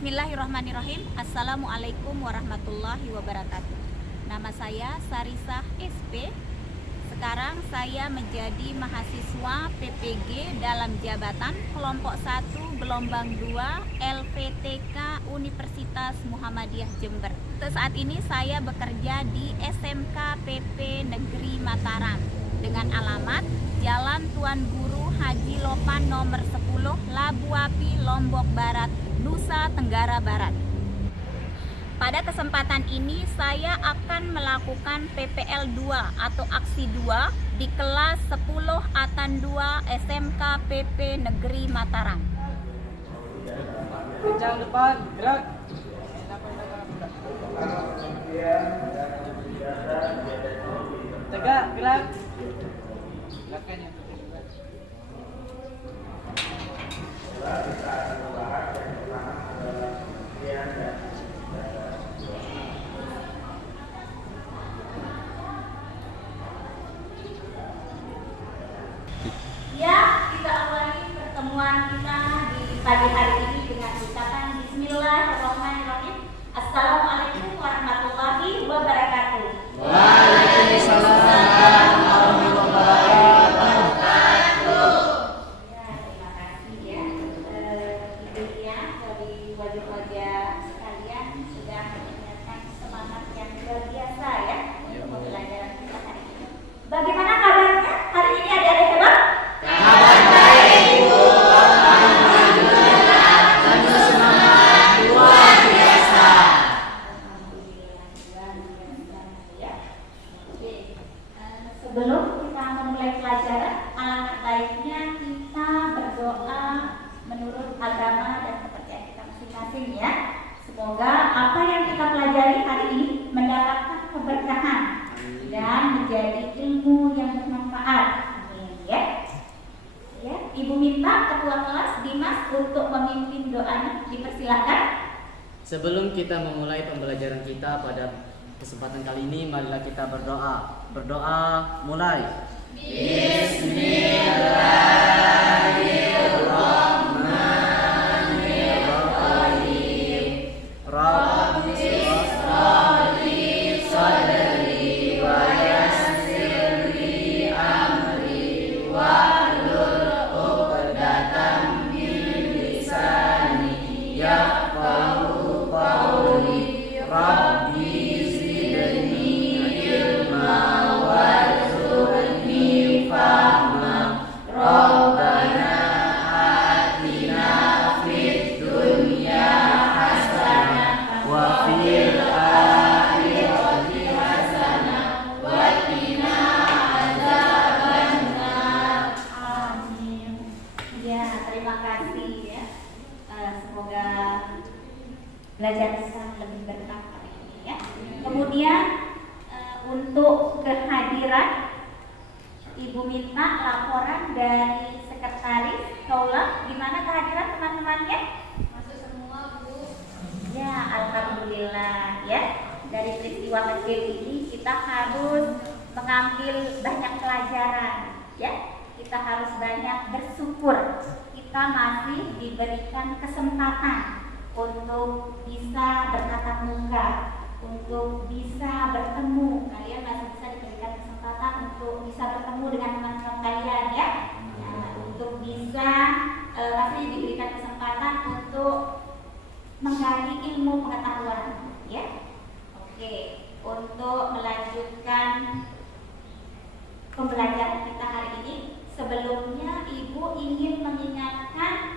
Bismillahirrahmanirrahim. Assalamualaikum warahmatullahi wabarakatuh. Nama saya Sarisah SP. Sekarang saya menjadi mahasiswa PPG dalam jabatan kelompok 1 gelombang 2 LPTK Universitas Muhammadiyah Jember. Saat ini saya bekerja di SMK PP Negeri Mataram dengan alamat Jalan Tuan Guru Haji Lopan nomor 10 Labu Api, Lombok Barat, Nusa Tenggara Barat. Pada kesempatan ini saya akan melakukan PPL 2 atau aksi 2 di kelas 10 Atan 2 SMK PP Negeri Mataram. Kencang depan, gerak. Tegak, gerak. Gerakan yang Ya, kita awali pertemuan kita di pagi hari ini dengan ucapan Bismillahirrahmanirrahim. Assalamualaikum warahmatullahi wabarakatuh. Waalaikumsalam warahmatullahi wabarakatuh. Ya, terima kasih ya. Ibu ya, dari wajah-wajah sekalian sudah menunjukkan semangat yang luar biasa ya untuk pembelajaran kita hari ini. Bagaimana kabarnya? Hari ini ada hebat? Kabar baik, Ibu. Alhamdulillah, penuh semangat luar biasa. Alhamdulillah, luar biasa ya. Oke, sebelum kita memulai pelajaran, alangkah baiknya kita berdoa menurut agama dan kepercayaan kita masing-masing ya. Semoga apa yang kita pelajari hari ini mendapatkan keberkahan dan menjadi ilmu yang bermanfaat. Amin ya. Ya, Ibu minta ketua kelas Dimas untuk memimpin doanya, dipersilakan. Sebelum kita memulai pembelajaran kita pada kesempatan kali ini, marilah kita berdoa. Berdoa, mulai. Bismillahirrahmanirrahim. Rabbi shrah li sadri wa yassir li amri wahlul 'uqdatam min lisani yafqahu qawli. Rabbi zidni ilma warzuqni fahma. Rabbana atina fid dunya hasanah wa fil akhirati hasanah wa qina adzabannar. Amin. Ya, terima kasih ya. Semoga belajar kita lebih berkah hari ini ya. Kemudian untuk kehadiran Ibu minta laporan dari sekretaris Kaula. Gimana kehadiran teman-temannya? Masuk semua, Bu. Ya, alhamdulillah ya. Dari peristiwa kecil ini kita harus mengambil banyak pelajaran ya. Kita harus banyak bersyukur. Kita masih diberikan kesempatan untuk bisa bertatap muka, untuk bisa bertemu. Kalian masih bisa diberikan kesempatan untuk bisa bertemu dengan teman-teman kalian ya. Nah, untuk bisa masih diberikan kesempatan untuk menggali ilmu pengetahuan ya. Oke, untuk melanjutkan pembelajaran kita hari ini, sebelumnya Ibu ingin mengingatkan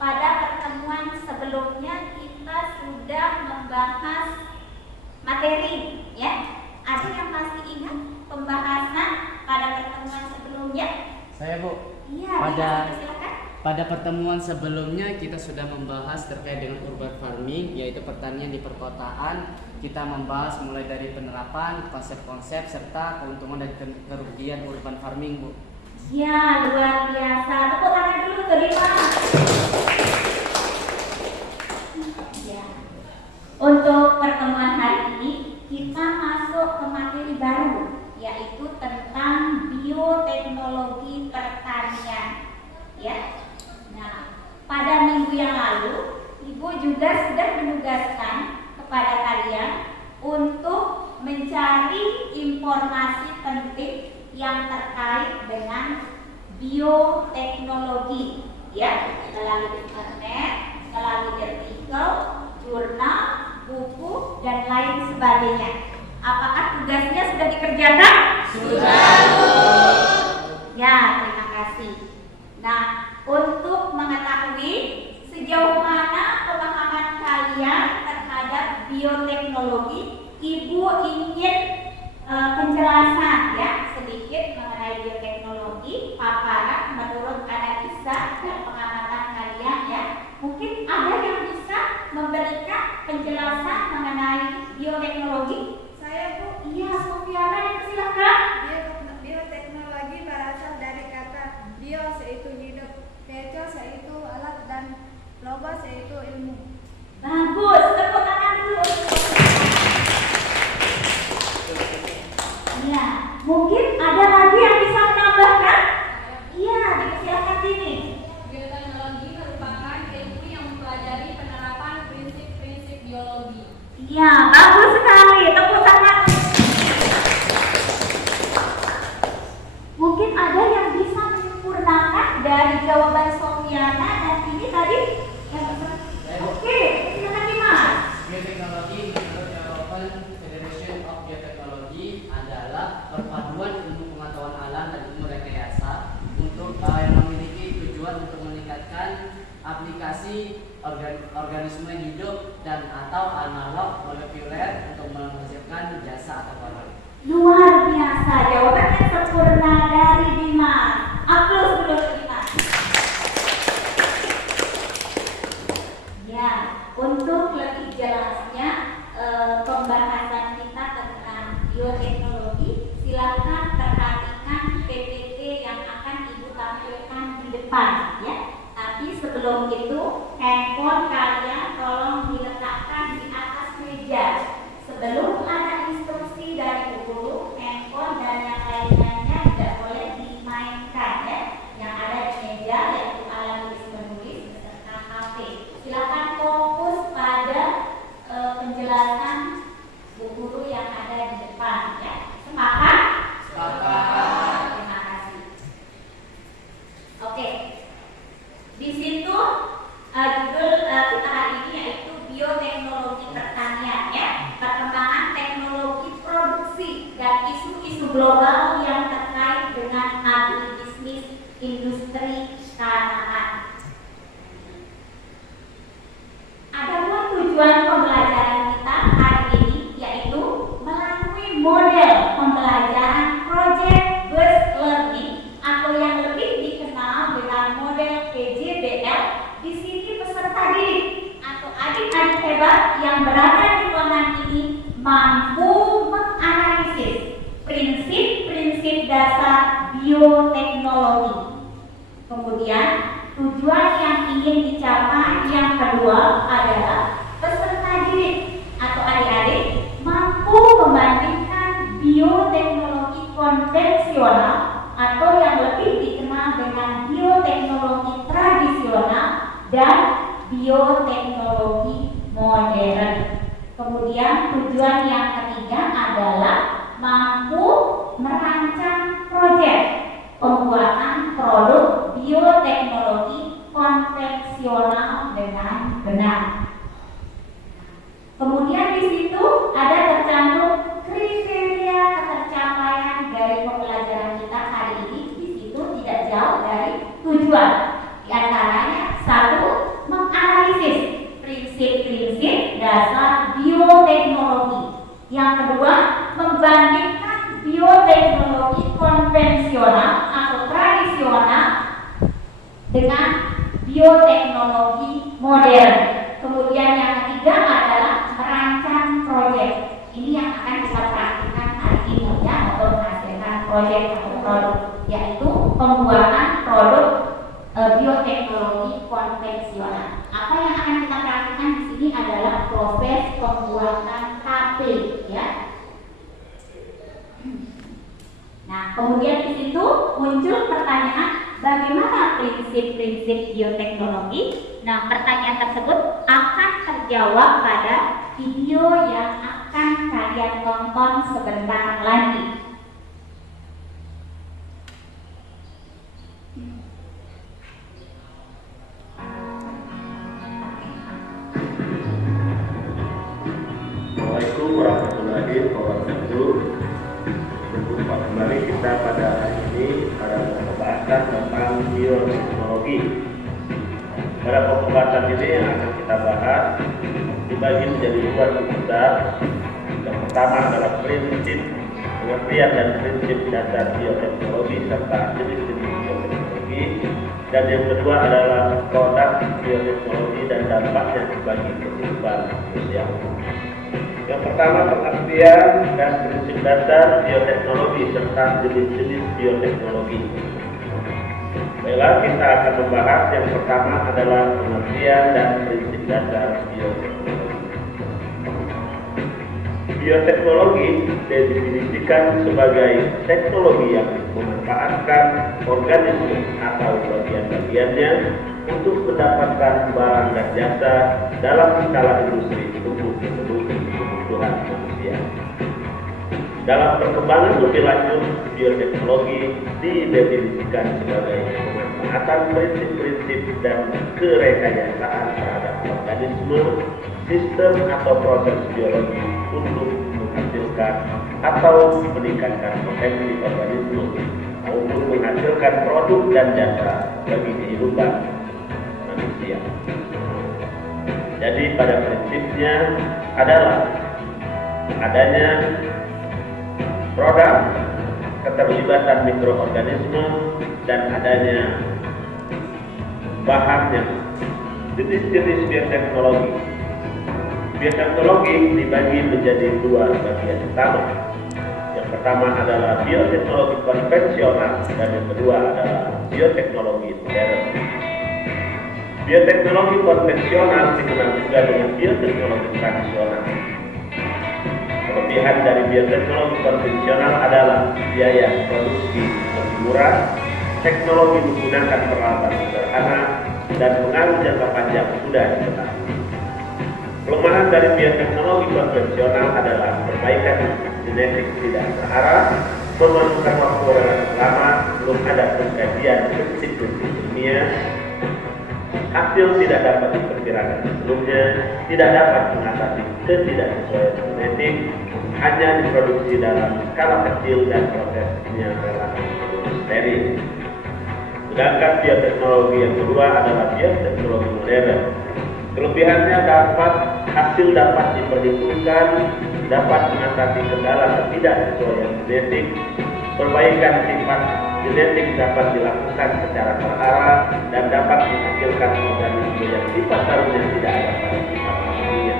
pada pertemuan sebelumnya kita sudah membahas materi ya. Ada yang masih ingat pembahasan pada pertemuan sebelumnya? Saya, Bu. Iya, silakan. Pada pertemuan sebelumnya kita sudah membahas terkait dengan urban farming, yaitu pertanian di perkotaan. Kita membahas mulai dari penerapan, konsep-konsep, serta keuntungan dan kerugian urban farming, Bu. Ya, luar biasa. Tepuk tangan dulu tuh Dimas. Ya. Untuk pertemuan hari ini kita masuk ke materi baru, yaitu tentang bioteknologi pertanian. Ya. Nah, pada minggu yang lalu Ibu juga sudah menugaskan kepada kalian untuk mencari informasi penting yang terkait dengan bioteknologi, ya, melalui internet, melalui artikel, jurnal, buku, dan lain sebagainya. Apakah tugasnya sudah dikerjakan? Sudah, Bu. Ya, terima kasih. Nah, untuk mengetahui sejauh mana pemahaman kalian terhadap bioteknologi, Ibu ingin penjelasan ya sedikit mengenai bioteknologi, paparan menurut analisa dan pengamatan kalian ya. Mungkin ada yang bisa memberikan penjelasan mengenai bioteknologi? Saya, Bu. Iya, Sofiana, silakan. Bioteknologi berasal dari kata bio yaitu hidup, tekos yaitu alat, dan logos yaitu ilmu. Bagus, tepuk tangan dulu. Iya, mungkin ada lagi yang bisa menambahkan? Iya, silakan sini. Bioteknologi merupakan ilmu yang mempelajari penerapan prinsip-prinsip biologi. Iya, bagus sekali. Tepuk tangan. Mungkin ada yang bisa menyempurnakan dari jawaban Sofiana dan ini tadi yang Oke, silakan Dimas. Bioteknologi menurut jawaban Federation of Biotechnology adalah perpaduan ilmu pengetahuan alam dan ilmu rekayasa untuk yang memiliki tujuan untuk meningkatkan aplikasi organisme hidup dan atau analog molekuler untuk menghasilkan jasa atau produk. Luar biasa, jawabannya sempurna dari Dimas. Aplaus dulu untuk Dimas. Ya, untuk lebih jelasnya pembahasan kita tentang bioteknologi, silakan perhatikan PPT yang akan Ibu tampilkan di depan ya. Tapi sebelum itu, handphone kalian tolong diletakkan di atas meja. Sebelum ada instruksi dari Bu Guru, handphone dan yang lainnya tidak boleh dimainkan ya. Yang ada di meja yaitu alat tulis menulis beserta HP. Silakan fokus pada penjelasan Bu Guru yang ada di depan ya. Sepakat? Sepakat. Terima kasih. Oke. Di situ judul kita hari ini yaitu bioteknologi pertanian ya. Perkembangan teknologi produksi dan isu-isu global yang terkait dengan agribisnis industri tanaman. Ada dua tujuan pembelajaran kita hari ini, yaitu melalui model pembelajaran project based learning atau yang lebih dikenal dengan model PJBL. Di sini peserta didik atau adik-adik hebat yang berada di ruangan ini mampu menganalisis prinsip-prinsip dasar bioteknologi. Kemudian tujuan yang ingin dicapai yang kedua adalah peserta didik atau adik-adik mampu membandingkan bioteknologi konvensional atau yang lebih dikenal dengan bioteknologi tradisional dan bioteknologi modern. Kemudian tujuan yang ketiga adalah mampu merancang proyek pembuatan produk bioteknologi konvensional dengan benar. Kemudian di situ ada tercantum kriteria ketercapaian dari pembelajaran kita hari ini. Di situ tidak jauh dari tujuan. Di antaranya satu, menganalisis prinsip-prinsip dasar bioteknologi. Yang kedua, membandingkan bioteknologi konvensional atau tradisional dengan bioteknologi modern. Kemudian yang ketiga adalah merancang proyek. Ini yang akan kita praktikkan hari ini ya, untuk menghasilkan proyek atau produk, yaitu pembuatan produk bioteknologi konvensional. Apa yang akan kita praktikkan di sini adalah proses pembuatan KP ya. Nah, kemudian di situ muncul pertanyaan, bagaimana prinsip-prinsip bioteknologi? Nah, pertanyaan tersebut akan terjawab pada video yang akan kalian tonton sebentar lagi. Assalamualaikum warahmatullahi wabarakatuh. Berjumpa kembali kita pada hari ini pada pembahasan tentang bioteknologi. Pada pembahasan ini yang akan kita bahas dibagi menjadi dua besar. Yang pertama adalah prinsip pengertian dan prinsip dasar bioteknologi serta jenis-jenis bioteknologi, dan yang kedua adalah produk bioteknologi dan dampaknya bagi kehidupan manusia. Yang pertama pengertian dan prinsip dasar bioteknologi serta jenis-jenis bioteknologi. Baiklah, kita akan membahas yang pertama adalah pengertian dan prinsip dasar bioteknologi. Bioteknologi didefinisikan sebagai teknologi yang memanfaatkan organisme atau bagian-bagiannya untuk mendapatkan barang dan jasa dalam skala industri untuk memenuhi kebutuhan manusia. Dalam perkembangan lebih lanjut, bioteknologi didefinisikan sebagai pemanfaatan prinsip-prinsip dan kerekayasaan terhadap organisme, sistem atau proses biologi untuk menghasilkan atau meningkatkan potensi organisme maupun menghasilkan produk dan jasa bagi kehidupan manusia. Jadi pada prinsipnya adalah adanya produk, keterlibatan mikroorganisme, dan adanya bahan yang jenis-jenis bioteknologi. Bioteknologi dibagi menjadi dua bagian utama. Yang pertama adalah bioteknologi konvensional dan yang kedua adalah bioteknologi modern. Bioteknologi konvensional dikenal juga dengan bioteknologi tradisional. Kelebihan dari bioteknologi konvensional adalah biaya produksi lebih murah, teknologi menggunakan peralatan sederhana, dan pengaruh jangka panjang sudah diketahui. Kelemahan dari bioteknologi konvensional adalah perbaikan genetik tidak terarah, memerlukan waktu relatif lama, belum ada pengkajian prinsip-prinsip ilmiah, hasil tidak dapat diperkirakan sebelumnya, tidak dapat mengatasi ketidaksesuaian genetik, hanya diproduksi dalam skala kecil dan prosesnya relatif steril. Sedangkan bioteknologi yang kedua adalah bioteknologi modern. Kelebihannya hasil dapat diperhitungkan, dapat mengatasi kendala ketidaksesuaian genetik, perbaikan sifat genetik dapat dilakukan secara terarah dan dapat menghasilkan organisme yang sifat barunya tidak ada pada sifat aslinya.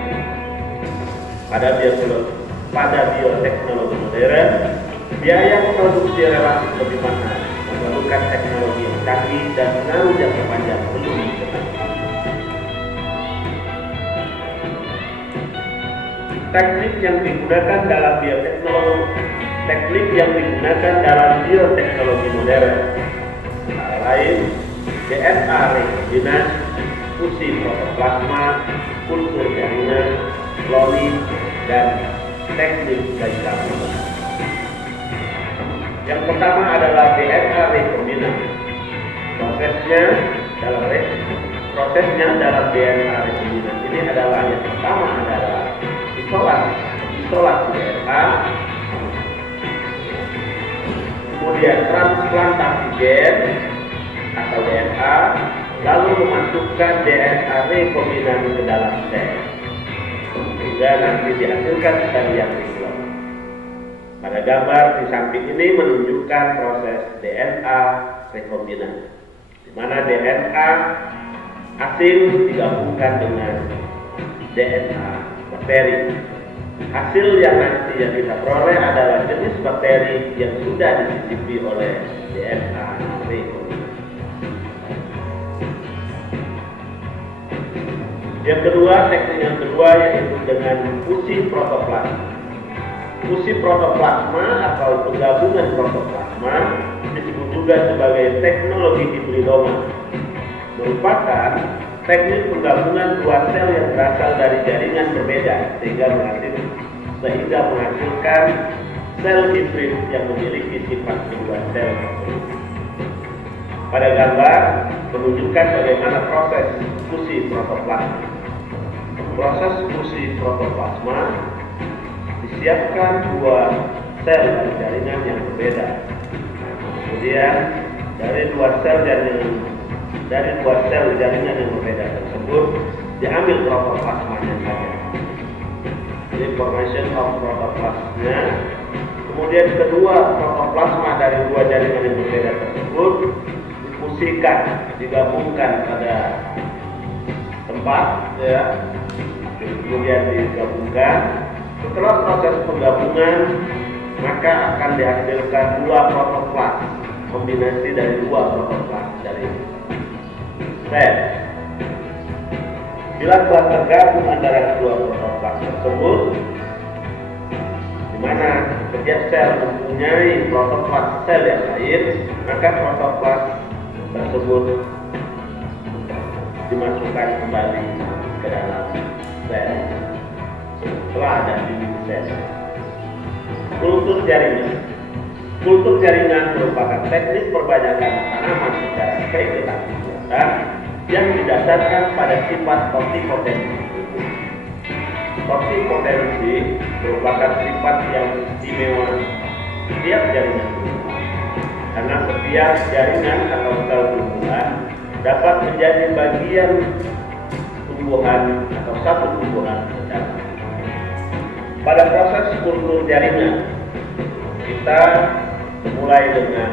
Pada bioteknologi modern, biaya produksi relatif lebih mahal, memerlukan teknologi yang canggih dan pengaruh jangka panjang belum diketahui. Teknik yang digunakan dalam bioteknologi modern antara lain DNA rekombinan, fusi protoplasma, kultur jaringan, cloning, dan teknik glycogen. Yang pertama adalah DNA rekombinan. Prosesnya dalam DNA rekombinan ini adalah yang pertama adalah isolasi DNA, kemudian transplantasi gen atau DNA, lalu memasukkan DNA rekombinan ke dalam sel sehingga nanti dihasilkan sel yang diklon. Pada gambar di samping ini menunjukkan proses DNA rekombinan, di mana DNA asing digabungkan dengan DNA bakteri. Hasil yang nanti yang kita peroleh adalah jenis bakteri yang sudah disisipi oleh DNA rekombinan. Teknik yang kedua yaitu dengan fusi protoplasma. Fusi protoplasma atau penggabungan protoplasma disebut juga sebagai teknologi hibridoma, merupakan teknik penggabungan dua sel yang berasal dari jaringan berbeda sehingga menghasilkan sel hibrid yang memiliki sifat kedua sel. Pada gambar menunjukkan bagaimana proses fusi protoplasma. Proses fusi protoplasma disiapkan dua sel dari jaringan yang berbeda. Kemudian dari dua sel jaringan yang berbeda tersebut diambil protoplasmanya saja. Jadi formation of protoplasma. Kemudian kedua protoplasma dari dua jaringan yang berbeda tersebut difusikan, digabungkan pada tempat, ya. Kemudian digabungkan. Setelah proses penggabungan, maka akan dihasilkan dua protoplas, kombinasi dari dua protoplas dari sel. Bila telah tergabung antara kedua protoplas tersebut, di mana setiap sel mempunyai protoplas sel yang lain, maka protoplas tersebut dimasukkan kembali ke dalam sel. Setelah ada di sel. Kultur jaringan. Kultur jaringan merupakan teknik perbanyakan tanaman secara vegetatif yang didasarkan pada sifat totipotensi. Totipotensi merupakan sifat yang istimewa setiap jaringan tumbuhan, karena setiap jaringan atau sel tumbuhan dapat menjadi bagian tumbuhan atau satu tumbuhan secara. Pada proses kultur jaringan, kita mulai dengan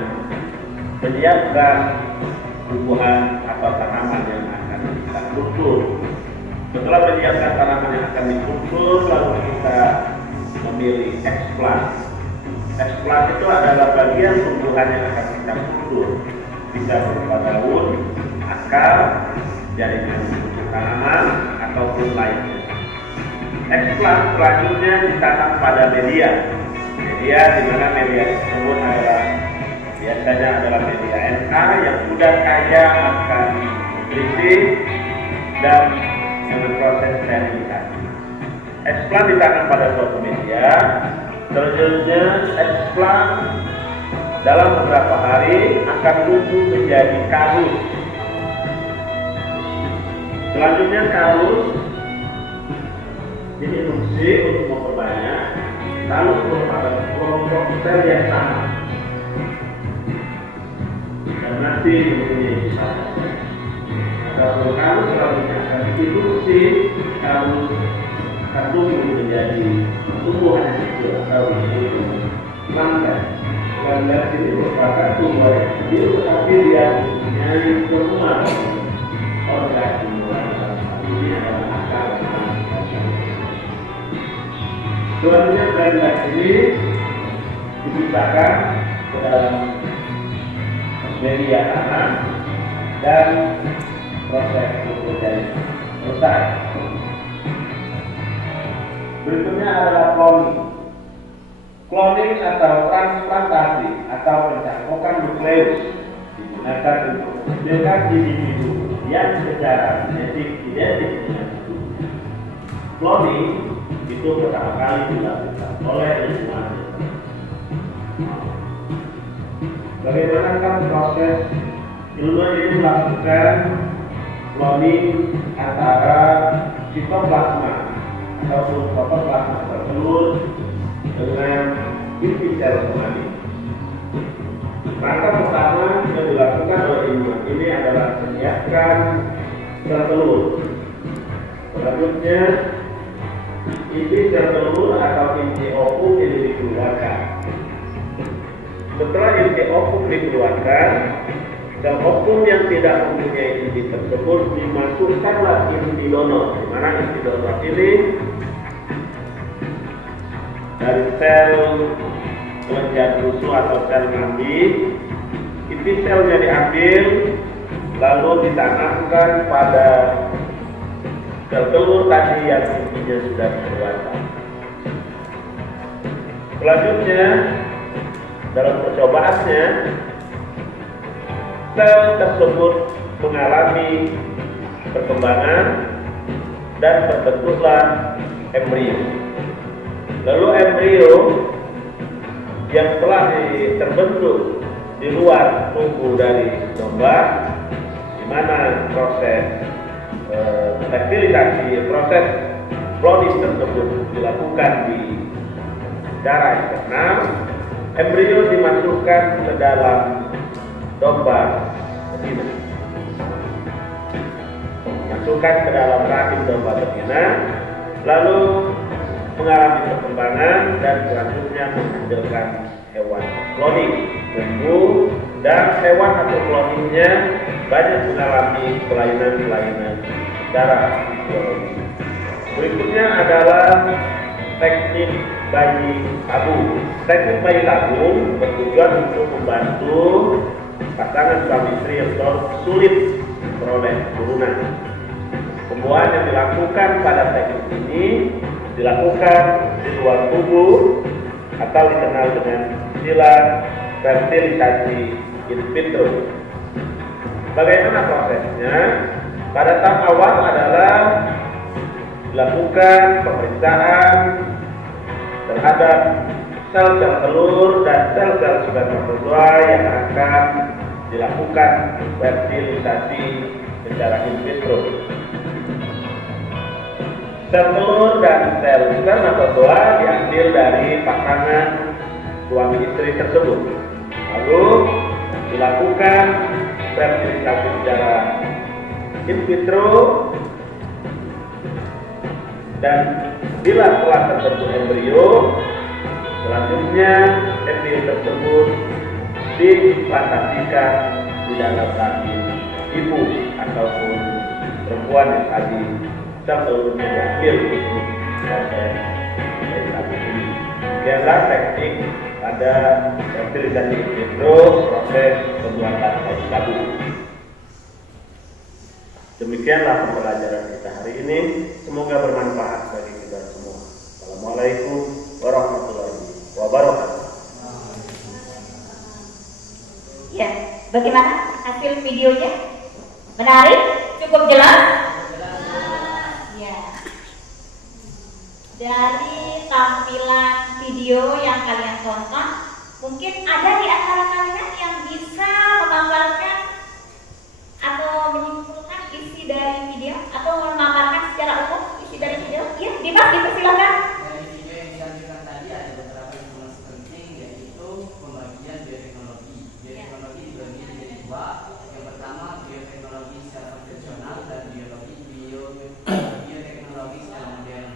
menyiapkan tumbuhan atau tanaman yang akan kita kultur. Setelah menyiapkan tanaman yang akan dikultur, lalu kita memilih eksplant. Eksplant itu adalah bagian tumbuhan yang akan kita kultur, bisa berupa daun, akar, jaringan tanaman, ataupun lainnya. Eksplant selanjutnya ditanam pada media di mana media tersebut biasanya adalah media NK yang sudah kaya akan nutrisi dan dengan proses sterilisasi. Eksplant ditanam pada suatu media, selanjutnya eksplant dalam beberapa hari akan tumbuh menjadi karus. Selanjutnya karus diinduksi untuk memperbanyak. Karus merupakan kelompok sel yang sama dan masih mempunyai sifat. Kalau karus selanjutnya akan diinduksi, karus akan tumbuh menjadi tumbuhan yang kecil atau disebut mangga. Mangga ini merupakan tumbuhan yang kecil, tetapi dia mempunyai semua organ tumbuhan. Ini adalah akar. Selanjutnya glandular ini dipisahkan ke dalam media tanah dan proses kultur jaringan selesai. Berikutnya adalah cloning. Cloning atau transplantasi atau pencangkokan nukleus digunakan untuk menghasilkan individu yang secara genetik identik dengan tubuh. Cloning itu pertama kali dilakukan oleh ilmuwan. Bagaimana kan proses ilmuwan ini melakukan cloning antara sitoplasma ataupun protoplasma telur dengan inti sel somati. Langkah pertama yang dilakukan oleh ilmuwan ini adalah menyiapkan sel telur. Selanjutnya inti sel telur atau inti ovum ini dikeluarkan. Setelah inti ovum dikeluarkan, sel ovum yang tidak mempunyai inti tersebut dimasukkanlah inti donor, di mana inti donor ini dari sel kelenjar rusuk atau sel mandi. Inti selnya diambil lalu ditanamkan pada sel telur tadi yang intinya sudah dikeluarkan. Selanjutnya dalam percobaannya sel tersebut mengalami perkembangan dan terbentuklah embrio. Lalu embrio yang telah terbentuk di luar tubuh dari domba, di mana proses fertilisasi, proses cloning tersebut dilakukan di secara eksternal, embrio dimasukkan ke dalam domba betina. Masukkan ke dalam rahim domba betina, lalu mengalami perkembangan dan selanjutnya menghasilkan hewan cloning. Tumbuh dan hewan atau cloningnya banyak mengalami kelainan-kelainan secara fisiologi. Berikutnya adalah teknik bayi tabung. Teknik bayi tabung bertujuan untuk membantu pasangan suami istri yang sulit memperoleh keturunan. Pembuahan yang dilakukan pada teknik ini dilakukan di luar tubuh atau dikenal dengan istilah fertilisasi in vitro. Bagaimana prosesnya? Pada tahap awal adalah dilakukan pemeriksaan terhadap sel-sel telur dan sel-sel spermatozoa yang akan dilakukan fertilisasi secara in vitro. Sel telur dan sel spermatozoa diambil dari pasangan suami istri tersebut. Lalu dilakukan fertilisasi secara in vitro, dan bila telah terbentuk embrio, selanjutnya embrio tersebut diimplantasikan di dalam rahim ibu ataupun perempuan yang tadi sel telurnya diambil untuk proses fertilisasi ini. Demikianlah teknik pada fertilisasi in vitro, proses pembuatan bayi tabung. Demikianlah pembelajaran kita hari ini. Semoga bermanfaat bagi kita semua. Assalamualaikum warahmatullahi wabarakatuh. Ya, bagaimana hasil videonya? Menarik? Cukup jelas? Ya. Dari tampilan video yang kalian tonton, mungkin ada di antara kalian yang bisa menggambarkan atau menyimpulkan isi dari video atau memaparkan secara umum isi dari video. Ya, Dimas, dipersilakan. Dari video yang dihasilkan tadi ada beberapa informasi penting, yaitu pembagian bioteknologi. Bioteknologi dibagi menjadi dua. Yang pertama bioteknologi secara konvensional dan bioteknologi secara modern.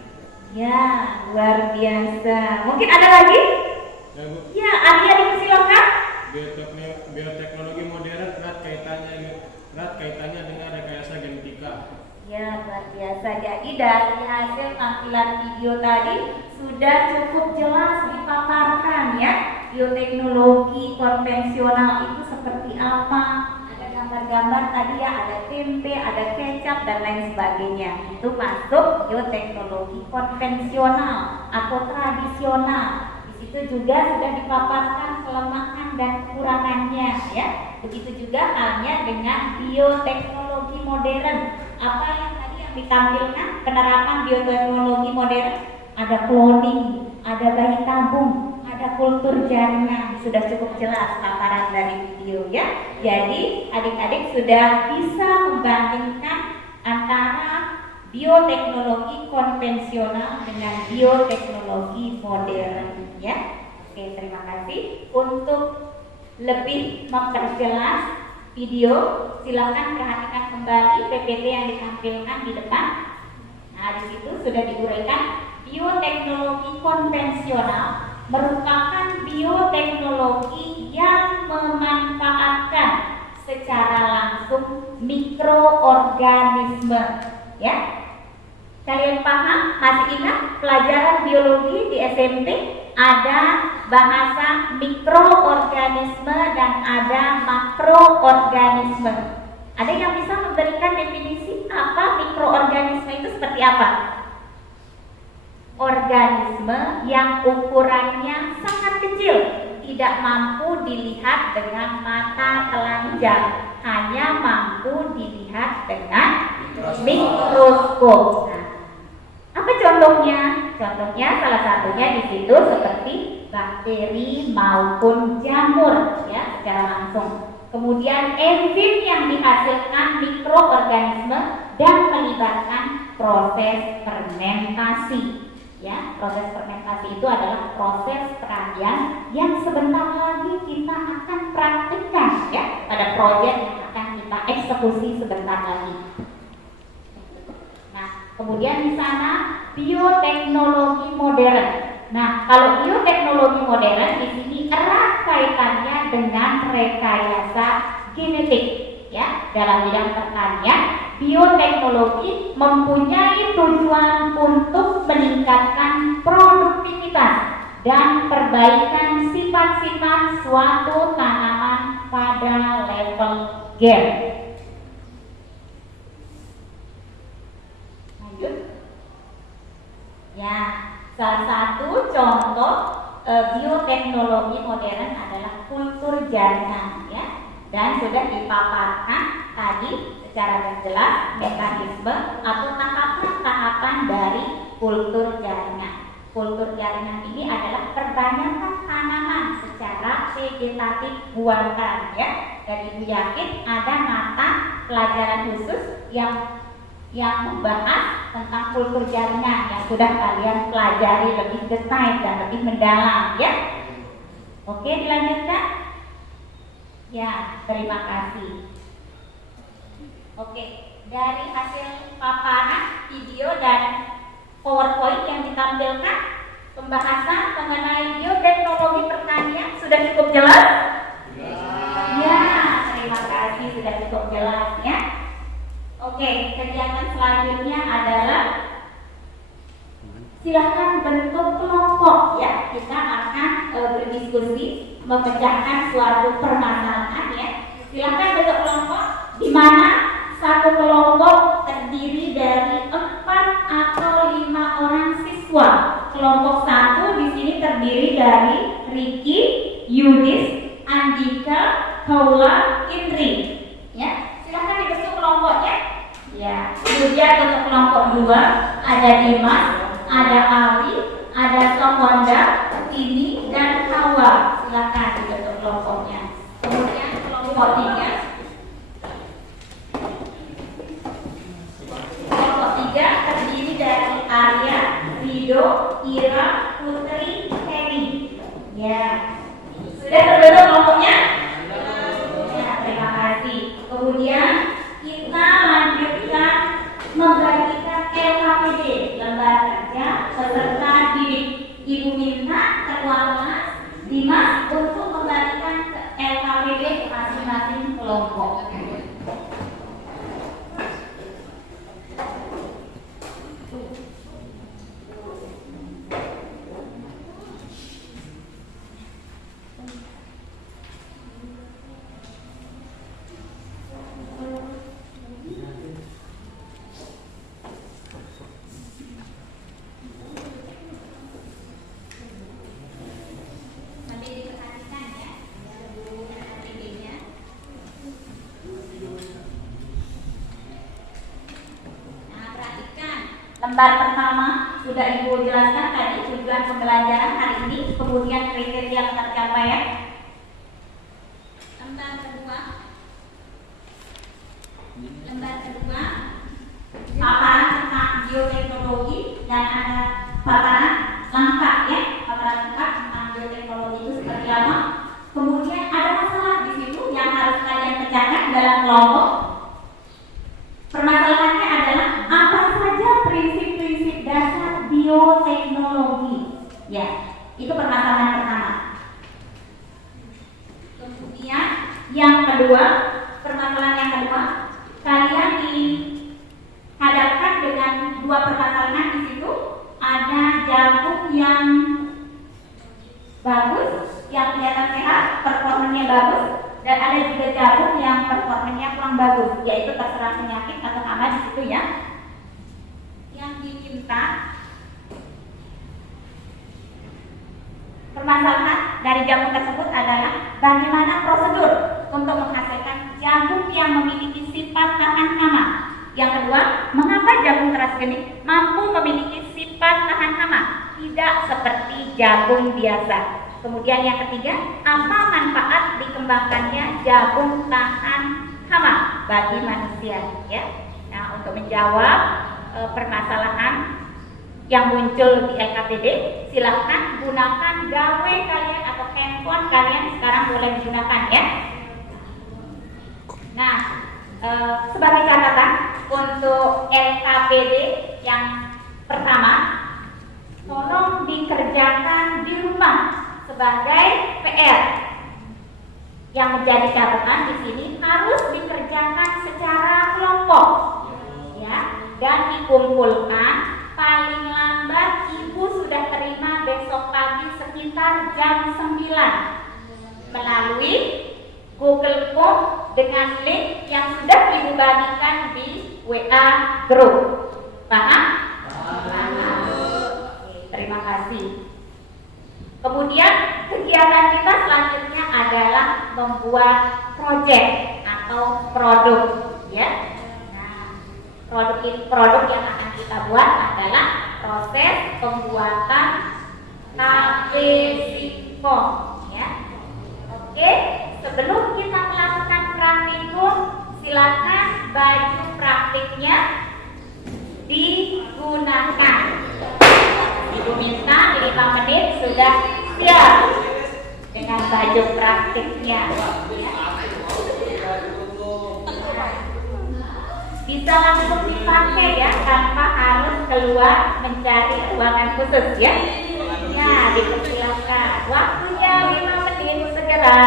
Ya, luar biasa. Mungkin ada lagi? Ya, Bu. Ya, Arya, dipersilakan. Bioteknologi modern erat kaitannya dengan rekayasa genetika. Ya, luar biasa. Jadi dari hasil tampilan video tadi sudah cukup jelas dipaparkan ya. Bioteknologi konvensional itu seperti apa? Ada gambar-gambar tadi ya, ada tempe, ada kecap dan lain sebagainya. Itu masuk bioteknologi konvensional atau tradisional. Di situ juga sudah dipaparkan kelemahan dan kekurangannya ya. Begitu juga halnya dengan bioteknologi modern. Apa yang tadi yang ditampilkan penerapan bioteknologi modern? Ada cloning, ada bayi tabung, ada kultur jaringan. Sudah cukup jelas paparan dari video ya. Jadi adik-adik sudah bisa membandingkan antara bioteknologi konvensional dengan bioteknologi modern ya. Oke, terima kasih. Untuk lebih memperjelas video, silakan perhatikan kembali PPT yang ditampilkan di depan. Nah, di situ sudah diuraikan bioteknologi konvensional merupakan bioteknologi yang memanfaatkan secara langsung mikroorganisme ya. Kalian paham? Masih ingat pelajaran biologi di SMP? Ada bahasa mikroorganisme dan ada makroorganisme. Ada yang bisa memberikan definisi apa mikroorganisme itu seperti apa? Organisme yang ukurannya sangat kecil, tidak mampu dilihat dengan mata telanjang, hanya mampu dilihat dengan Mikroskop. Nah, apa contohnya? Contohnya salah satunya di situ seperti bakteri maupun jamur ya secara langsung. Kemudian enzim yang dihasilkan mikroorganisme dan melibatkan proses fermentasi. Ya, proses fermentasi itu adalah proses peragian yang sebentar lagi kita akan praktikkan ya pada proyek yang akan kita eksekusi sebentar lagi. Nah, kemudian di sana bioteknologi modern. Nah, kalau bioteknologi modern di sini erat kaitannya dengan rekayasa genetik ya dalam bidang pertanian. Bioteknologi mempunyai tujuan untuk meningkatkan produktivitas dan perbaikan sifat-sifat suatu tanaman pada level gen. Lanjut. Ya, salah satu contoh bioteknologi modern adalah kultur jaringan ya, dan sudah dipaparkan tadi secara jelas mekanisme atau tahapan-tahapan dari kultur jaringan. Kultur jaringan ini adalah perbanyakan tanaman secara vegetatif buatan ya. Dan Ibu yakin ada mata pelajaran khusus yang membahas tentang kultur jaringan yang sudah kalian pelajari lebih detail dan lebih mendalam ya. Oke, dilanjutkan. Ya, terima kasih. Oke, dari hasil paparan video dan PowerPoint yang ditampilkan, pembahasan mengenai bioteknologi pertanian sudah cukup jelas? Ya, terima kasih sudah cukup jelas ya. Oke, kegiatan selanjutnya adalah silahkan bentuk kelompok ya. Kita akan berdiskusi memecahkan suatu permasalahan ya. Silahkan bentuk kelompok di mana satu kelompok terdiri dari 4 atau 5 orang siswa. Kelompok 1 di sini terdiri dari Ricky, Yudis, Andika, Paula, Indri. Ya, silahkan dibentuk kelompoknya. Ya, kemudian untuk kelompok 2 ada Dimas, ada Ali, ada Somonda, Tini, dan Hawa. Silahkan dibentuk kelompoknya. Kemudian kelompok 3 terdiri dari Arya, Rido, Ira, Putri, Heni. Ya, sudah terbentuk kelompoknya? Ya, terima kasih. Kemudian kita lanjutkan membagikan LKPD, lembar kerja peserta didik. Ibu minta ketua kelas Dimas untuk membagikan LKPD masing-masing kelompok. Lembar pertama sudah Ibu jelaskan tadi tujuan pembelajaran hari ini, kemudian kriteria pencapaian. Lembar kedua paparan tentang bioteknologi dan ada paparan lengkap ya, paparan lengkap tentang bioteknologi itu seperti apa. Kemudian ada masalah di situ yang harus kalian pecahkan dalam kelompok. Permasalahannya adalah apa saja prinsip-prinsip dasar bioteknologi. Ya, itu permasalahan pertama. Kemudian yang kedua, permasalahan yang kedua, kalian dihadapkan dengan dua permasalahan di situ. Ada jagung yang bagus, yang kelihatan sehat, performanya bagus, dan ada juga jagung yang performanya kurang bagus, yaitu terserah penyakit atau hama di situ ya. Yang diminta permasalahan dari jagung tersebut adalah bagaimana prosedur untuk menghasilkan jagung yang memiliki sifat tahan hama Yang kedua, mengapa jagung transgenik mampu memiliki sifat tahan hama, tidak seperti jagung biasa. Kemudian yang ketiga, apa manfaat dikembangkannya jagung tahan hama bagi manusia? Ya. Nah, untuk menjawab permasalahan yang muncul di LKPD, silahkan gunakan gawe kalian atau handphone kalian sekarang boleh digunakan ya. Nah, sebagai catatan untuk LKPD yang pertama, tolong dikerjakan di rumah sebagai PR. Yang menjadi catatan di sini harus dikerjakan secara kelompok, ya, dan dikumpulkan paling lambat ibu sudah terima besok pagi sekitar jam 9 melalui Google Form dengan link yang sudah ibu bagikan di WA Group. Paham? Oke, terima kasih. Kemudian kegiatan kita selanjutnya adalah membuat proyek atau produk, ya. Nah, produk yang akan kita buat adalah proses pembuatan KB singkong, ya. Oke, sebelum kita melakukan praktikum, silakan baju praktiknya digunakan. Ibu minta 5 menit sudah siap dengan baju praktiknya, ya. Bisa langsung dipakai ya, tanpa harus keluar mencari ruangan khusus ya. Ya, dipersilakan. Waktunya 5 menit segera.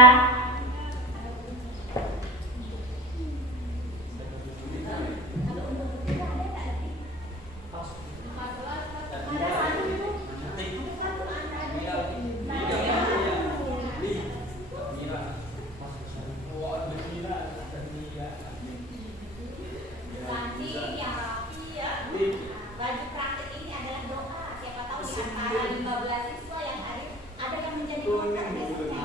Baju praktik ini adalah doa. Siapa tahu di antara 15 siswa yang hadir ada yang menjadi dokter besoknya.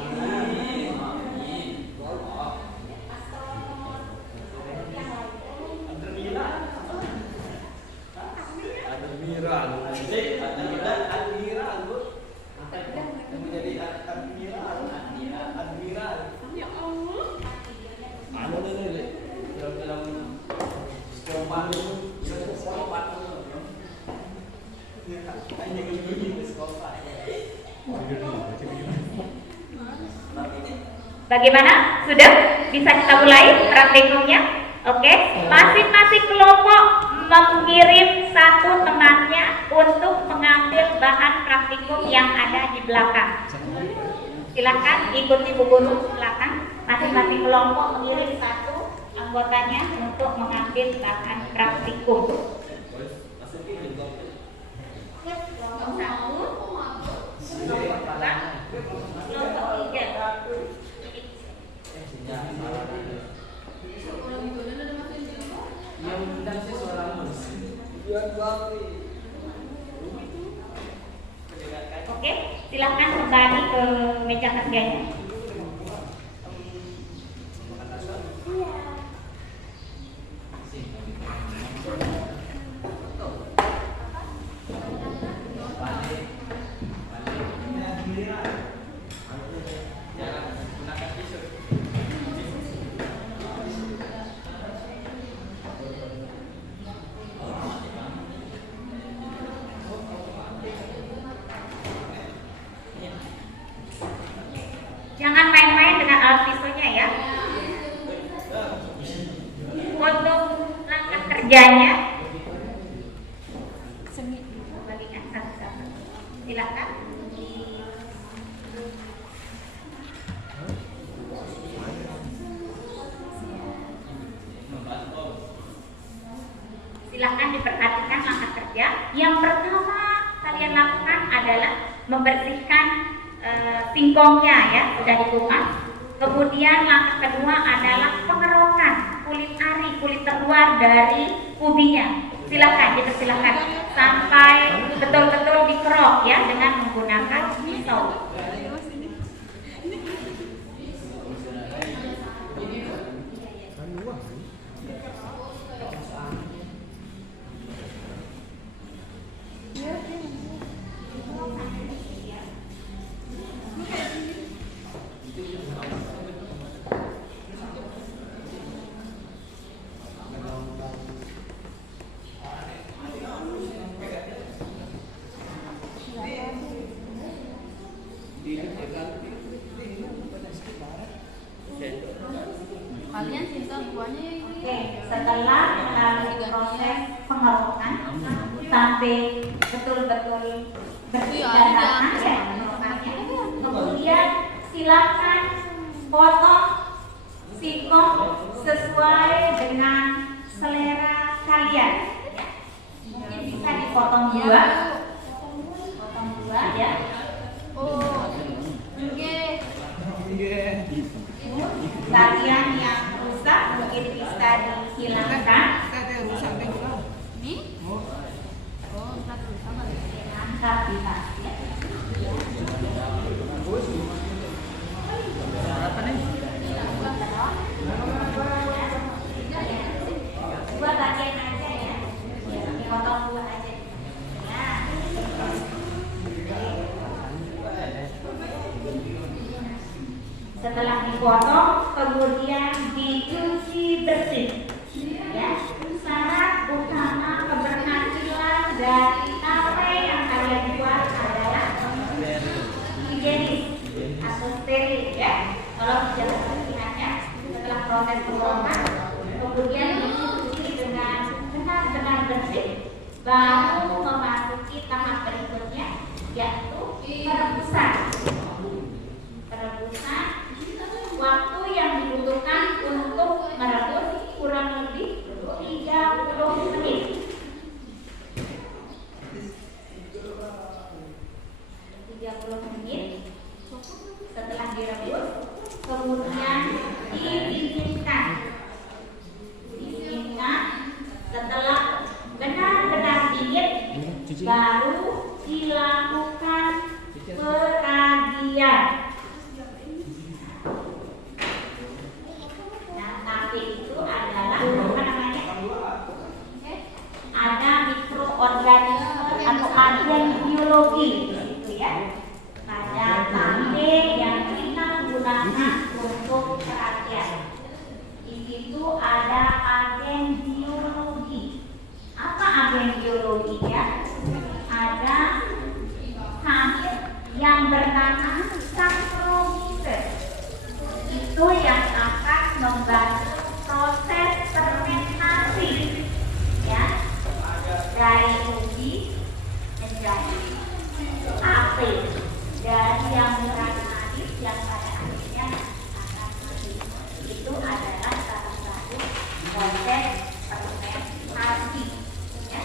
Bagaimana? Sudah? Bisa kita mulai praktikumnya? Oke, masing-masing kelompok mengirim satu temannya untuk mengambil bahan praktikum yang ada di belakang. Silakan ikuti Bu Guru belakang. Masing-masing kelompok mengirim satu anggotanya untuk mengambil bahan praktikum. Oke, silahkan kembali ke meja kerjanya. Jangan main-main dengan alat pisaunya ya. Untuk langkah kerjanya, bagikan satu-satu. Silakan. Silakan diperhatikan langkah kerja. Yang pertama kalian lakukan adalah membersihkan singkongnya ya, sudah dikupas. Kemudian langkah kedua adalah pengerokan kulit ari, kulit terluar dari ubinya. Silakan dipersilakan sampai betul-betul dikerok ya dengan menggunakan pisau. sampai betul-betul bersih dan rata ya lokasinya. Kemudian silakan potong singkong sesuai dengan selera kalian. Mungkin bisa dipotong dua, ya. Bagian yang rusak mungkin bisa dihilangkan. Angkat di tas, ya. Dua bagian aja ya, dipotong dua aja. Ya. Setelah dipotong, kemudian dicuci bersih. Ya, syarat utama keberhasilan dari tape yang kalian buat adalah higienis atau steril ya. Kalau tidak kebersihannya setelah proses pembuatan, kemudian dicuci dengan benar-benar bersih, baru memasuki tahap berikutnya yaitu perebusan. Perebusan waktu yang dibutuhkan untuk merebus kurang lebih 30 menit. Setelah direbus, kemudian didinginkan. Setelah benar-benar dingin, baru dilakukan peragian. Nah, tape itu adalah apa namanya? Ada mikroorganisme atau agen biologi, gitu ya. Pada tape yang kita gunakan untuk peragian. Di situ ada agen biologi. Apa agen biologinya? Ada hamil yang bernama Saccharomyces. Itu yang akan membantu proses fermentasi, ya, dari ubi menjadi tape, dari yang murah manis yang pada akhirnya akan mati. Itu adalah salah satu proses fermentasi. Ya.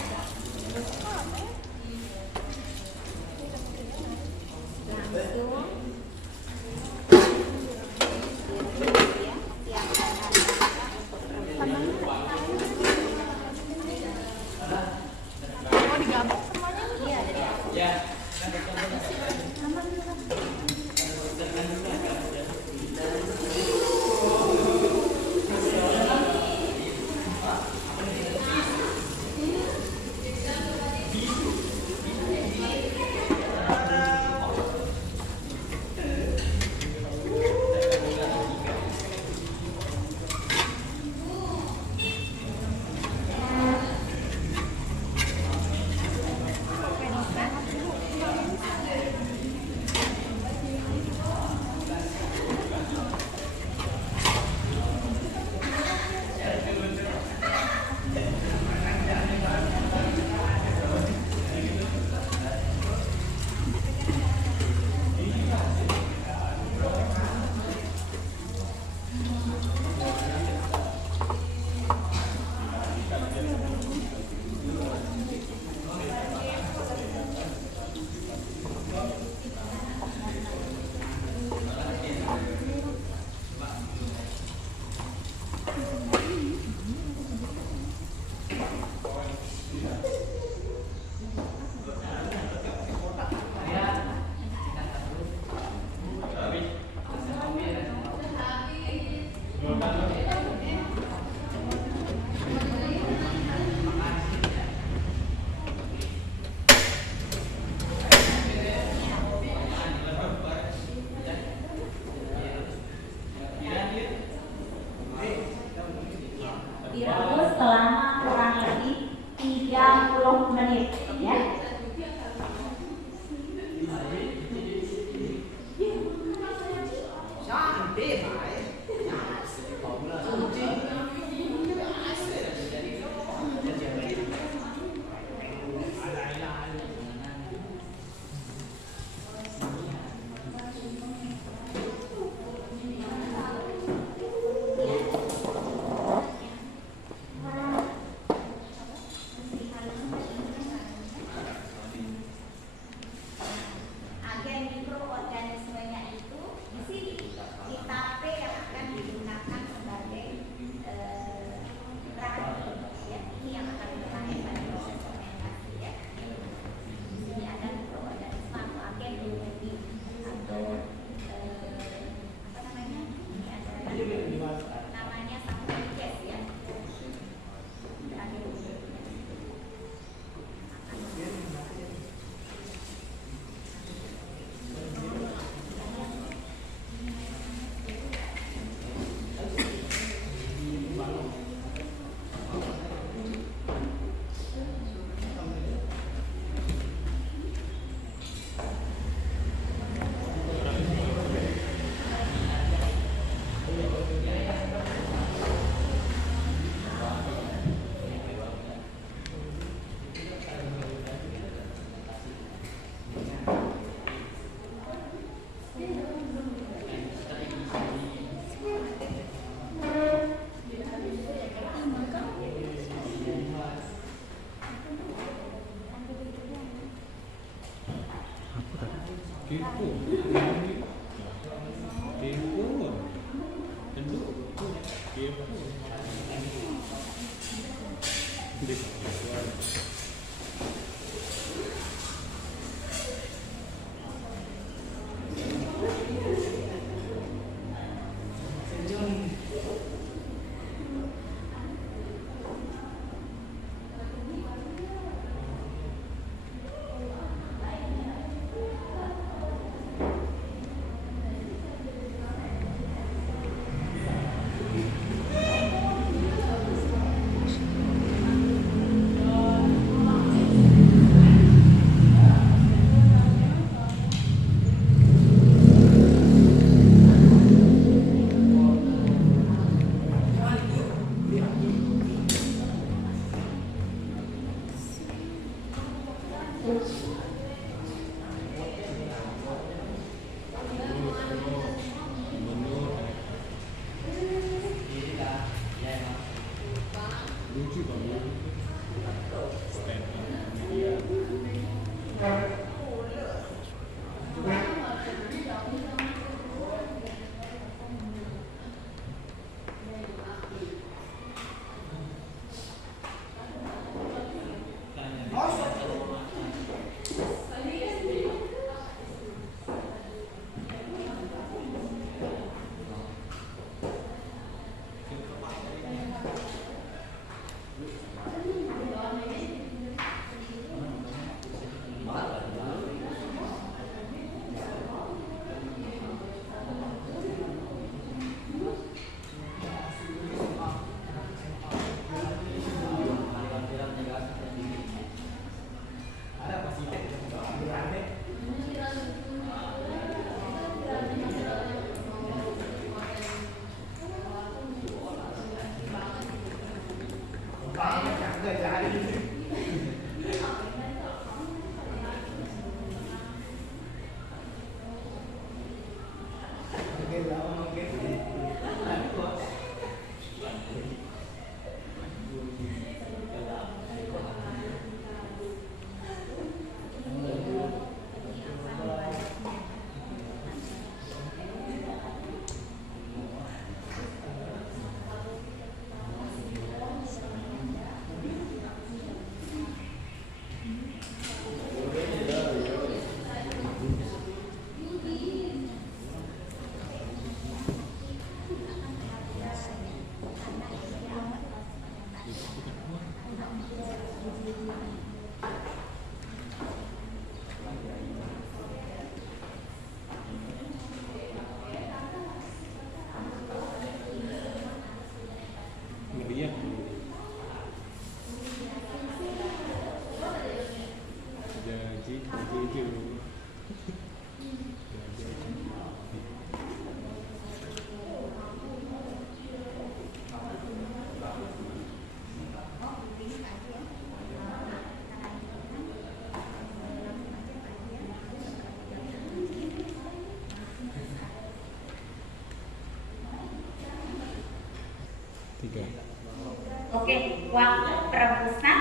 Oke, waktu perebusan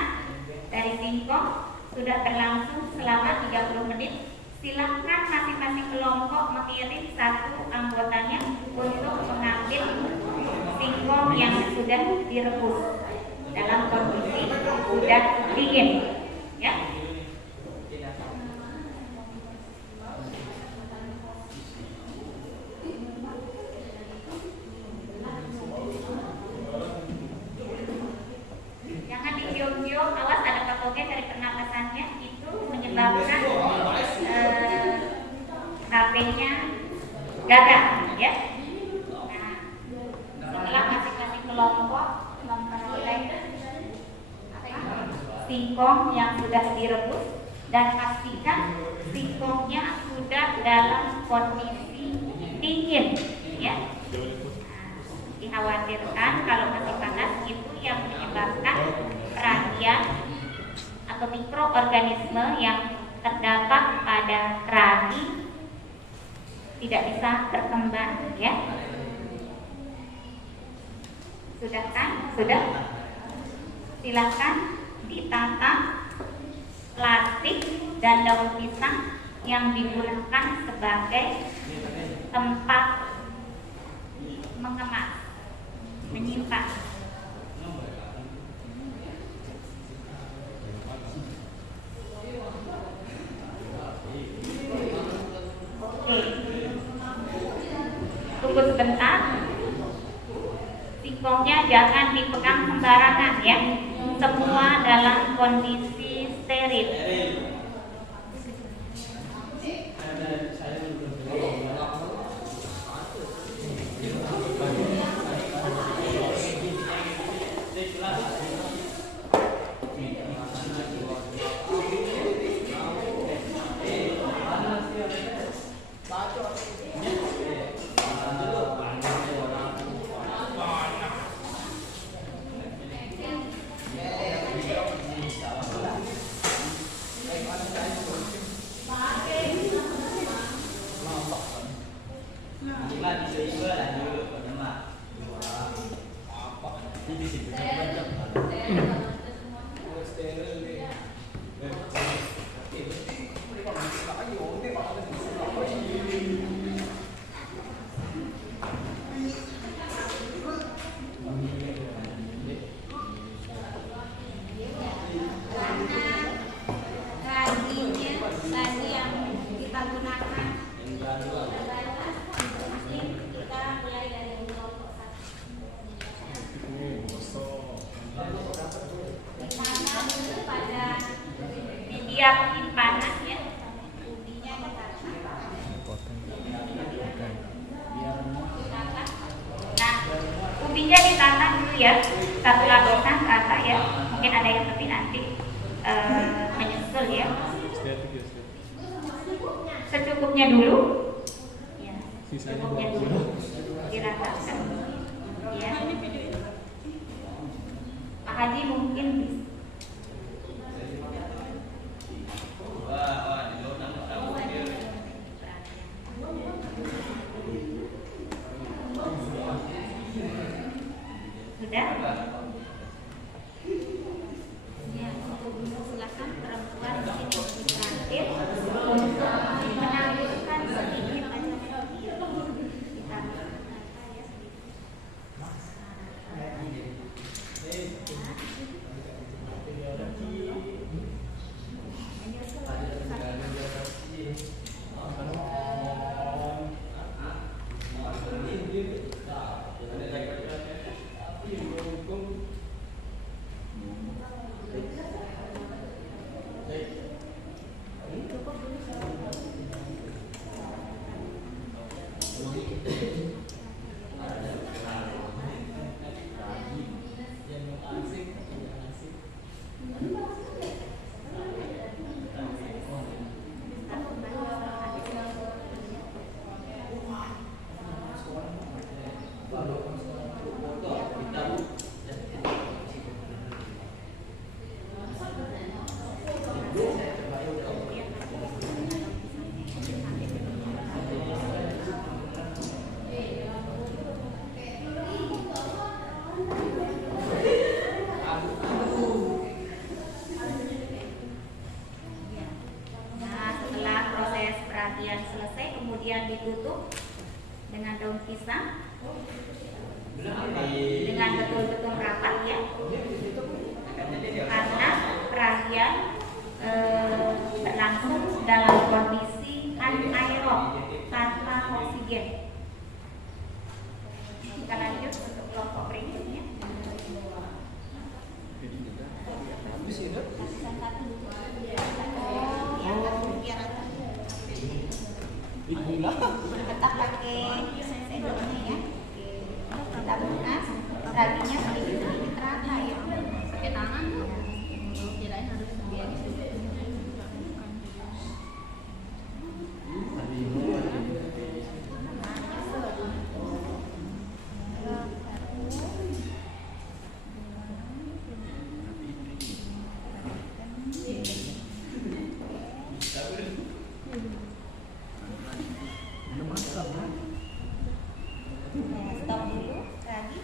dari singkong sudah berlangsung selama 30 menit. Silakan masing-masing kelompok mengirim satu anggotanya untuk mengambil singkong yang sudah direbus dalam kondisi sudah dingin. Ya. Jangan dicium-cium, awas ada patogen dari pernapasannya, itu menyebabkan HP-nya gagal, ya. Nah, setelah masing-masing kelompok memperoleh singkong yang sudah direbus dan pastikan singkongnya sudah dalam kondisi dingin, ya. Dikhawatirkan kalau masih panas itu yang menyebabkan radian atau mikroorganisme yang terdapat pada ragi tidak bisa berkembang, ya. Sudah kan? Sudah? Silakan ditata plastik dan daun pisang yang digunakan sebagai tempat mengemas, menyimpan. Oke. Tunggu sebentar. Singkongnya jangan dipegang sembarangan ya. Semua dalam kondisi steril. Penyimpanan ya. Nah, ubinya ditanam dulu ya, satu lapisan ke atas ya. Mungkin ada yang lebih nanti menyusul ya. Secukupnya dulu. Ya, secukupnya dulu. Diratakan. Ya. Pak Haji mungkin bisa. Sudah? Ya, silakan perempuan di sini terakhir untuk menambahkan sedikit aja. Kemudian ditutup dengan daun pisang dengan betul-betul rapat ya, karena peragian berlangsung dalam kondisi anaerob tanpa oksigen. Kita lanjut untuk kelompok berikutnya. Kita pakai sendoknya ya. Kita buka raginya sedikit rata ya. Pakai tangan. Kirain harus biarin. Stop dulu, lagi.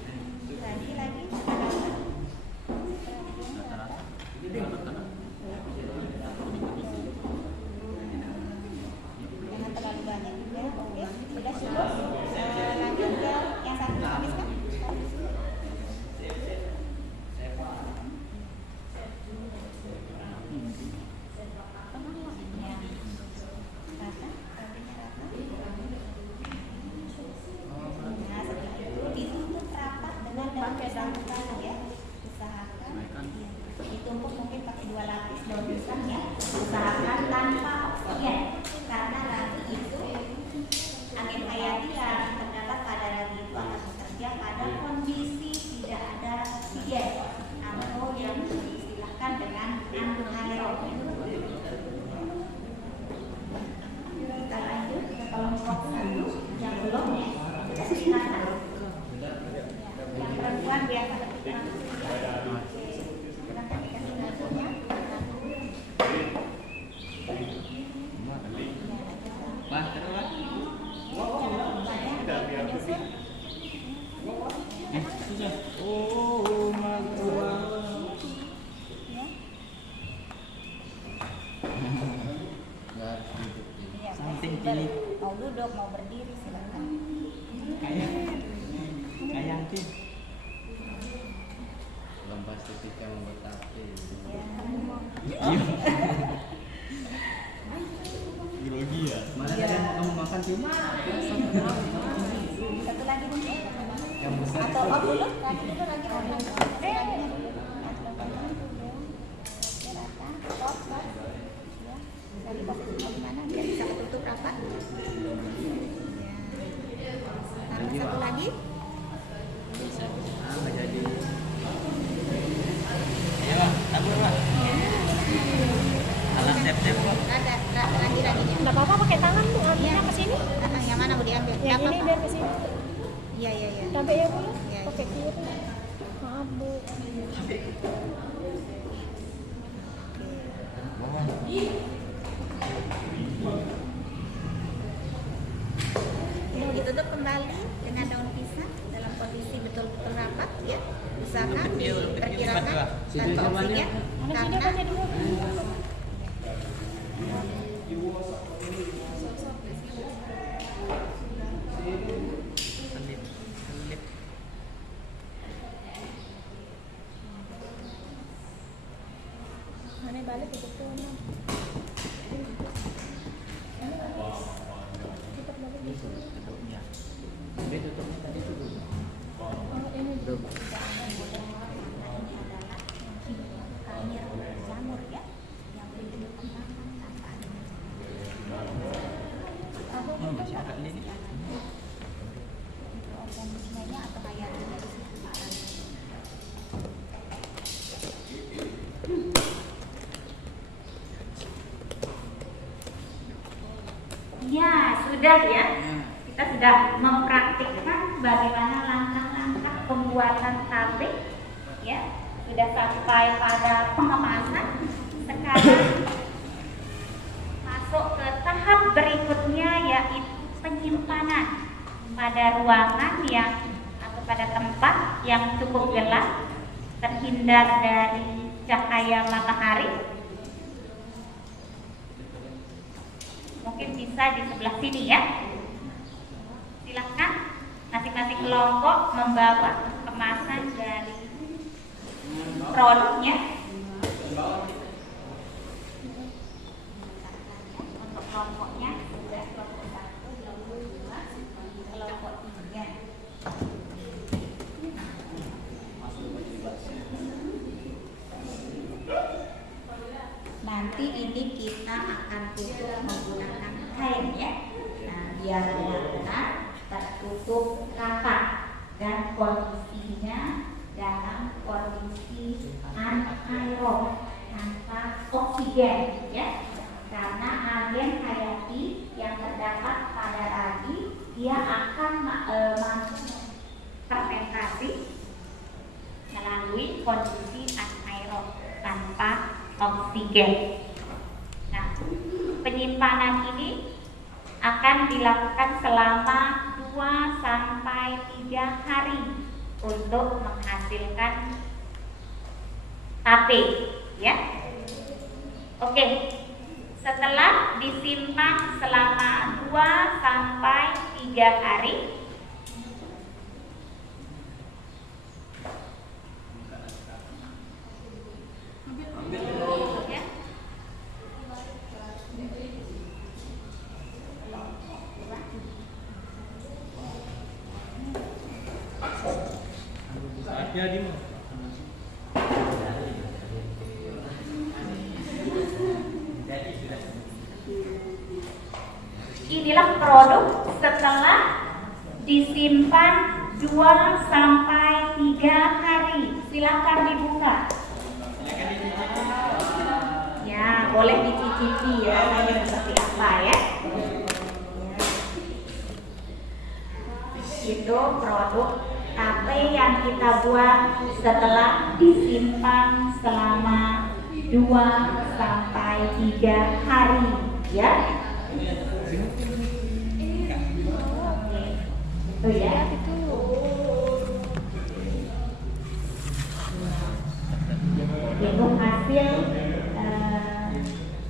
Mau duduk, mau berdiri silakan. Kayak lomba setika membuat tape. grogi ya. Mana tadi kamu makan sih? Satu lagi mungkin. Yang besar. Atau off dulu? Lagi dulu lagi makan. Dari posisinya gimana? Biar bisa ketutup rapat. Tambah satu lagi. Nggak jadi. Ayo Pak, tabur Pak. Alat step-step Pak. Ada lagi-laginya. Nggak apa-apa pakai tangan tuh, ambilnya ke sini. Yang mana mau diambil? Yang Nggak ini apa-apa. biar ke sini. Iya, iya, iya. Sampai ya Bu. Iya, Pakai iya. kiri. Maaf Bu. Ditutup kembali dengan daun pisang dalam kondisi betul-betul rapat ya. Usahakan diperkirakan Sini tanpa kamarnya. oksigen Mana sini karena apa dulu? Mana balik ke betul. Ini tutupnya tadi tuh. Belum. kamir jamur ya yang boleh dikembangkan tanpa Oh, masih ada ini. organismenya atau hayatinya di situ. Ya, sudah ya. Kita sudah mempraktikkan bagaimana langkah-langkah pembuatan tape. Ya, sudah sampai pada pengemasan. Sekarang masuk ke tahap berikutnya yaitu penyimpanan pada ruangan yang atau pada tempat yang cukup gelap, terhindar dari cahaya matahari. Mungkin bisa di sebelah sini ya. Silahkan masing-masing kelompok membawa kemasan dari produknya. Untuk kelompoknya sudah kelompok 1, kelompok 2, kelompok 3. Nanti ini kita akan tutup menggunakan kain ya. Nah, biar benar-benar tertutup rapat dan kondisinya dalam kondisi anaerob tanpa oksigen ya. Karena agen hayati yang terdapat pada ragi dia akan fermentasi melalui kondisi anaerob tanpa oksigen. Nah, penyimpanan ini akan dilakukan selama 2 sampai 3 hari untuk menghasilkan tape ya. Oke. Setelah disimpan selama 2 sampai 3 hari ya. Jadi mah. Inilah produk setelah disimpan 2 sampai 3 hari. Silakan dibuka. Ya, boleh dicicipi ya, ini seperti apa ya. Itu produk tape yang kita buat setelah disimpan selama 2 sampai 3 hari ya. Itu ya. Itu hasil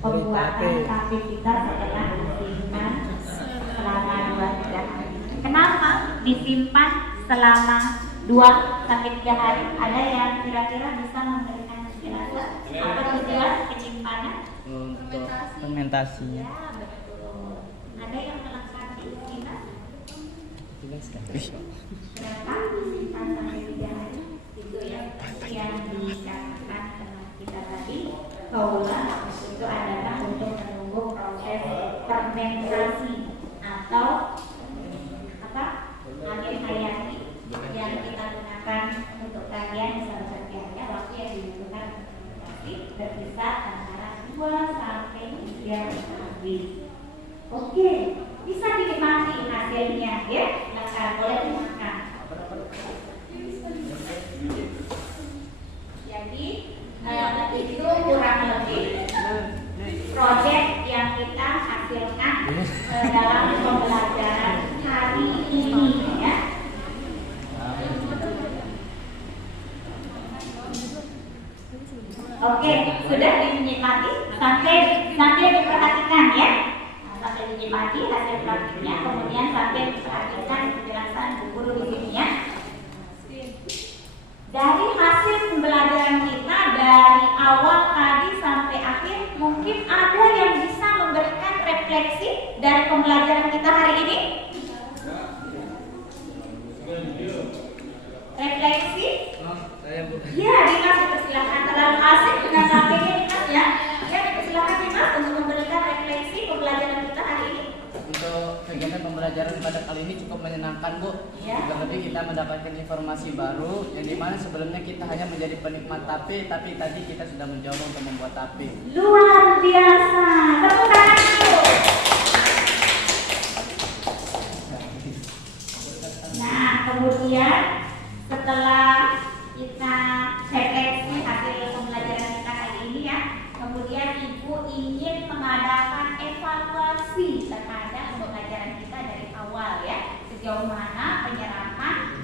pembuatan tape kita setelah disimpan disimpan selama 2-3 hari. Ada yang kira-kira bisa memberikan penjelasan apa tujuan penyimpanan? Untuk Fermentasinya. Ya, betul. Ada yang melengkapi Ina? Kenapa disimpan sampai 3 hari? Itu yang dikatakan teman kita tadi, bahwa itu adalah untuk menunggu proses fermentasi atau apa? Agen hayati yang kita gunakan untuk kalian bisa bekerja, waktu yang dibutuhkan fermentasi berkisar antara 2-3 hari. Oke, bisa dinikmati hasilnya ya. Silakan boleh dimakan. Jadi itu kurang lebih proyek yang kita hasilkan dalam pembelajaran hari ini ya. Oke, sudah dinikmati sampai diperhatikan ya. Sampai dinikmati hasil praktiknya, kemudian sampai diperhatikan penjelasan bu guru di sini ya. Dari hasil pembelajaran kita dari awal tadi sampai akhir, mungkin ada yang bisa memberikan refleksi dari pembelajaran kita hari ini? Refleksi? Ya, Dimas dipersilakan. Terlalu asik dengan HP-nya Dimas ya. Ya, dipersilakan Dimas untuk memberikan refleksi pembelajaran kita hari ini. Untuk kegiatan pembelajaran pada kali ini cukup menyenangkan Bu. Ya. Lebih kita mendapatkan informasi baru yang dimana sebelumnya kita hanya menjadi penikmat tape, tapi tadi kita sudah mencoba untuk membuat tape. Luar biasa. Tepuk tangan dulu. Nah, kemudian setelah kita refleksi hasil pembelajaran kita hari ini ya, kemudian Ibu ingin mengadakan evaluasi terhadap pembelajaran kita dari awal ya, sejauh mana penyerapan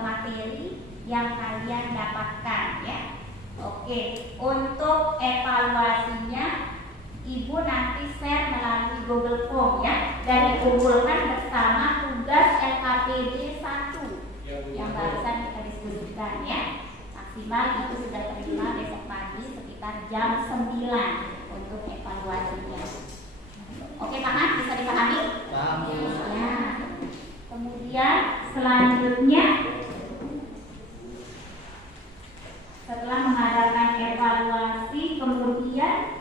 materi yang kalian dapatkan ya. Oke, untuk evaluasinya Ibu nanti share melalui Google Form ya, dan dikumpulkan bersama tugas LKPD 1 yang barusan kita diskusikan ya. Maksimal itu sudah terima besok pagi sekitar jam 9 untuk evaluasinya. Oke, paham? Bisa dipahami? Paham. Ya. Kemudian selanjutnya setelah mengadakan evaluasi, kemudian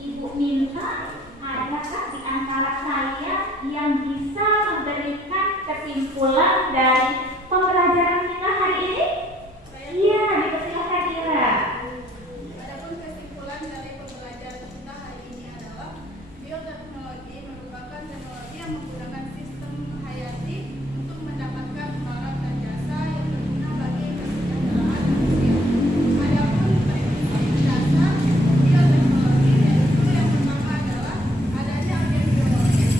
Ibu minta adakah di antara saya yang bisa memberikan kesimpulan dari pembelajaran kita hari ini? Iya, dipersilakan Ira. Adapun kesimpulan dari pembelajaran kita hari ini adalah bioteknologi merupakan teknologi yang menggunakan sistem hayati untuk mendapatkan barang dan jasa yang berguna bagi kesejahteraan manusia. Adapun prinsip dasar bioteknologi yaitu yang pertama adalah adanya agen biologis,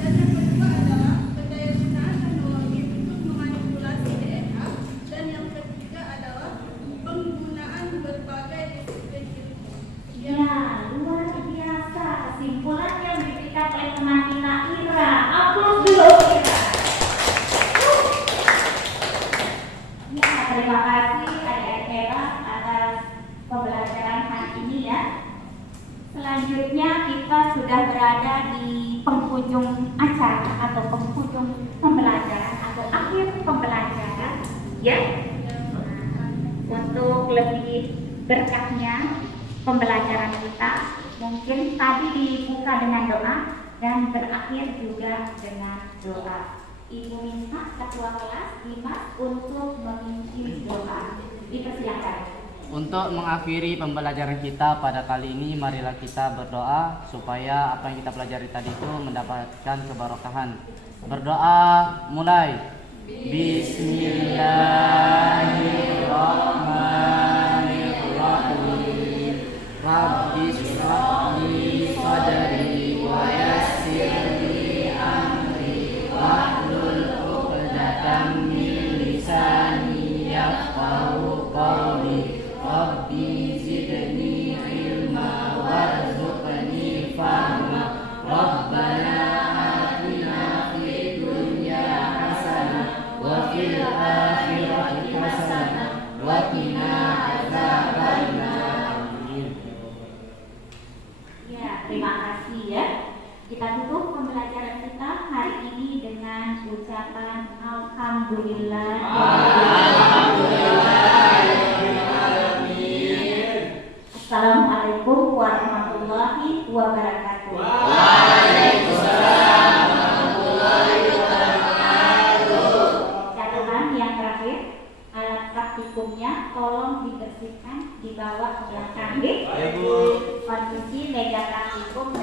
dan yang kedua adalah pendayagunaan teknologi untuk memanipulasi DNA, dan yang ketiga adalah penggunaan berbagai disiplin ilmu. Ya, luar biasa kesimpulan yang diberikan oleh teman kita Ira. Aplaus dulu Ira. Ya, terima kasih adik-adik Ira atas pembelajaran hari ini ya. Selanjutnya kita sudah berada di penghujung acara atau penghujung pembelajaran atau akhir pembelajaran ya. Untuk lebih berkahnya pembelajaran kita, mungkin tadi dibuka dengan doa dan berakhir juga dengan doa. Ibu minta ketua kelas Dimas untuk memimpin doa. Dipersilakan. Untuk mengakhiri pembelajaran kita pada kali ini, marilah kita berdoa supaya apa yang kita pelajari tadi itu mendapatkan keberkahan. Berdoa mulai. Bismillahirrahmanirrahim. Rabbi shrah li sadri wa yassir li amri wahlul 'uqdatam min lisani yafqahu qawli. Rabbi zidni ilma warzuqni fahma. Rabbana atina fid dunya hasanah Alhamdulillah. Assalamualaikum warahmatullahi wabarakatuh. Catatan yang terakhir, alat praktikumnya tolong dibersihkan, dibawa ke belakang. Kondisi meja praktikum